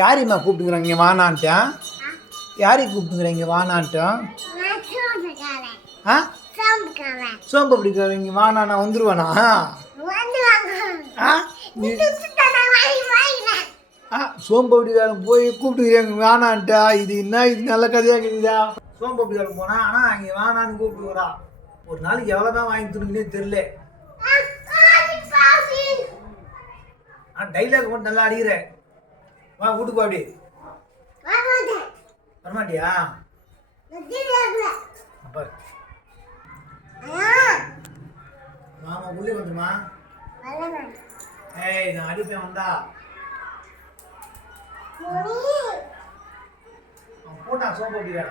யாரையுமா கூப்பிட்டுங்கிறாங்க இங்கே வானான்ட்டான்? யாரையும் கூப்பிட்டுங்கிறேன் இங்கே வானான்ட்டான்? ஆ சோம்பு பிடிக்காது இங்கே வானா நான் வந்துடுவேனா? சோம்பு பிடிக்காரன் போய் கூப்பிட்டுக்கிறேன் வேணான்ட்டா. இது என்ன இது நல்ல கதையாக இருக்குதா? சோம்பு பிடிக்காரன் போனா ஆனால் அங்கே வேணான்னு கூப்பிட்டுக்கிறா. ஒரு நாளைக்கு எவ்வளோ தான் வாங்கி துணுக்குனே தெரில. டைலாக் மட்டும் நல்லா அடிக்கிறேன். வா வீட்டுக்கு அப்படி வரமாட்டியா? மாமா உள்ளே வந்துமா? ஏய் நான் அடிப்பேன் வந்தா போட்டா சோம்பு அப்படியா?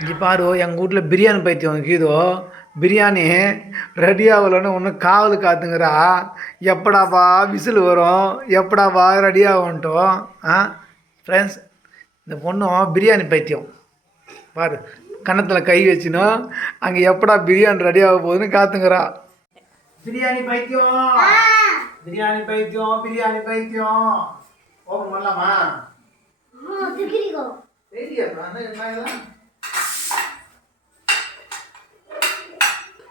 இங்கே பாரு எங்கள் வீட்டில் பிரியாணி பைத்தியம் கீதோ. பிரியாணி ரெடி ஆகலன்னு ஒன்று காவல் காத்துங்கிறா. எப்படாப்பா விசில் வரும், எப்படாப்பா ரெடி ஆகும்ட்டோம். ஃப்ரெண்ட்ஸ், இந்த பொண்ணும் பிரியாணி பைத்தியம் பாரு. கன்னத்தில் கை வச்சுனோம் அங்கே எப்படா பிரியாணி ரெடி ஆக போகுதுன்னு காத்துங்கிறா. பிரியாணி பைத்தியம், பிரியாணி பைத்தியம், பிரியாணி பைத்தியம். ஓப்பன் பண்ணலாமா?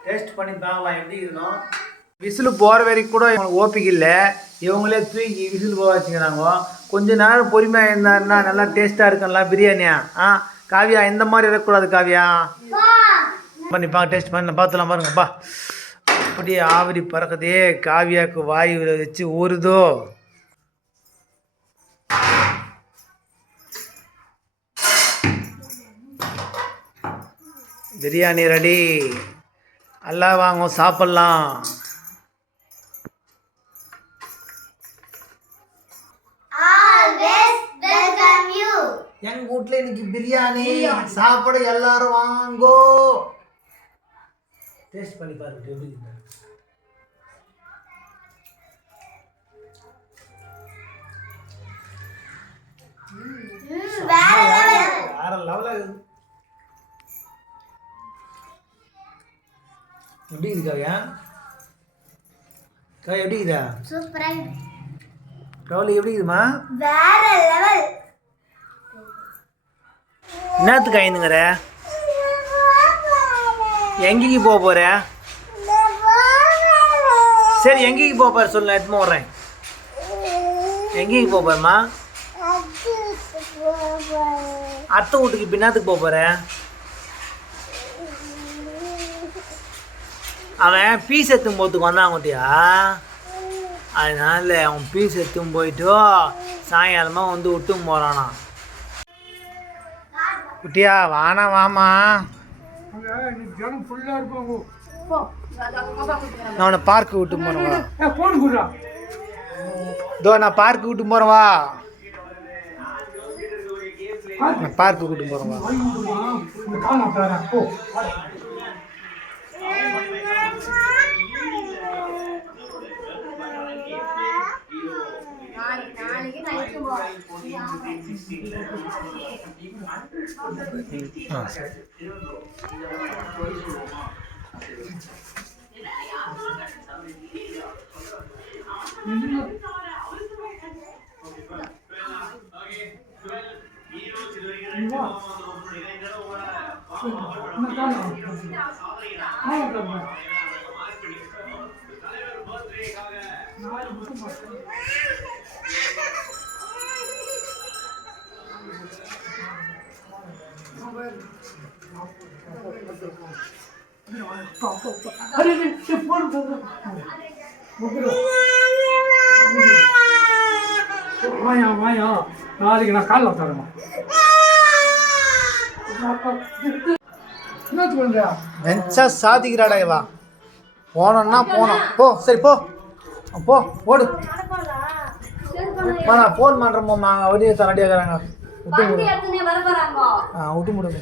டேஸ்ட் பண்ணி பார்க்கலாம் எப்படி இருக்கணும். விசில் போகிற வரைக்கும் கூட இவங்களுக்கு ஓப்பிக்க இல்லை. இவங்களே தூக்கி விசில் போக வச்சுக்கிறாங்க. கொஞ்ச நேரம் பொறுமையாக இருந்தாருன்னா நல்லா டேஸ்ட்டாக இருக்கும்ல பிரியாணியா. காவியா இந்த மாதிரி இருக்கக்கூடாது காவியா. பண்ணிப்பா டேஸ்ட் பண்ணி பார்த்துலாம் பாருங்கப்பா. அப்படியே ஆவரி பறக்குதே. காவியாவுக்கு வாயுவில் வச்சு ஊறுதோ. பிரியாணி ரெடி. எல்லாம் வாங்க சாப்பிட்லாம். எங்க வீட்டில் இன்னைக்கு பிரியாணி சாப்பிட எல்லாரும் வாங்கோ. டேஸ்ட் பண்ணி பாருங்க எப்படி இருக்கு. வேற லெவலா இருக்கு. எப்படி இருக்காயா? காய் எப்படி இதா? சூப்பரா இருக்கு. கவலை எப்படி இருக்குமா? வேற லெவல். என்னத்துக்கு ஆயினுங்கிற? எங்கேக்கு போக போற? சரி எங்கேக்கு போக போற சொல்லு, நான் எடுத்து வர்றேன். எங்கேக்கு போக போறமா? அத்தை வீட்டுக்கு பின்னாத்துக்கு போக போற? அவன் பீஸ் எடுத்தும் போகிறதுக்கு வந்தான் குட்டியா. அதனால அவன் பீஸ் எடுத்தும் போயிட்டு சாயங்காலமாக வந்து விட்டும் போகிறானா. குட்டியா வானா வாமா. நான் உன்னை பார்க்கு விட்டு போகிறேன். இதோ நான் பார்க்கு விட்டு போகிறேன் வா. நான் பார்க்கு விட்டு போகிறேன் வா. நாளைக்கு நான் காலைல தரேன். நினச்சா சாதிக்கிறாடா இவா. போனோன்னா போனோம். போ சரி போ போ ஓடு. நான் ஃபோன் பண்ணுறோம்மா. வடியை தான் ரெடியாக இருக்கிறாங்க. விட்டு விடுங்க.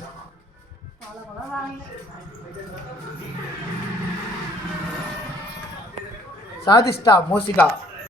சாதிஷ்டா மோசிகா.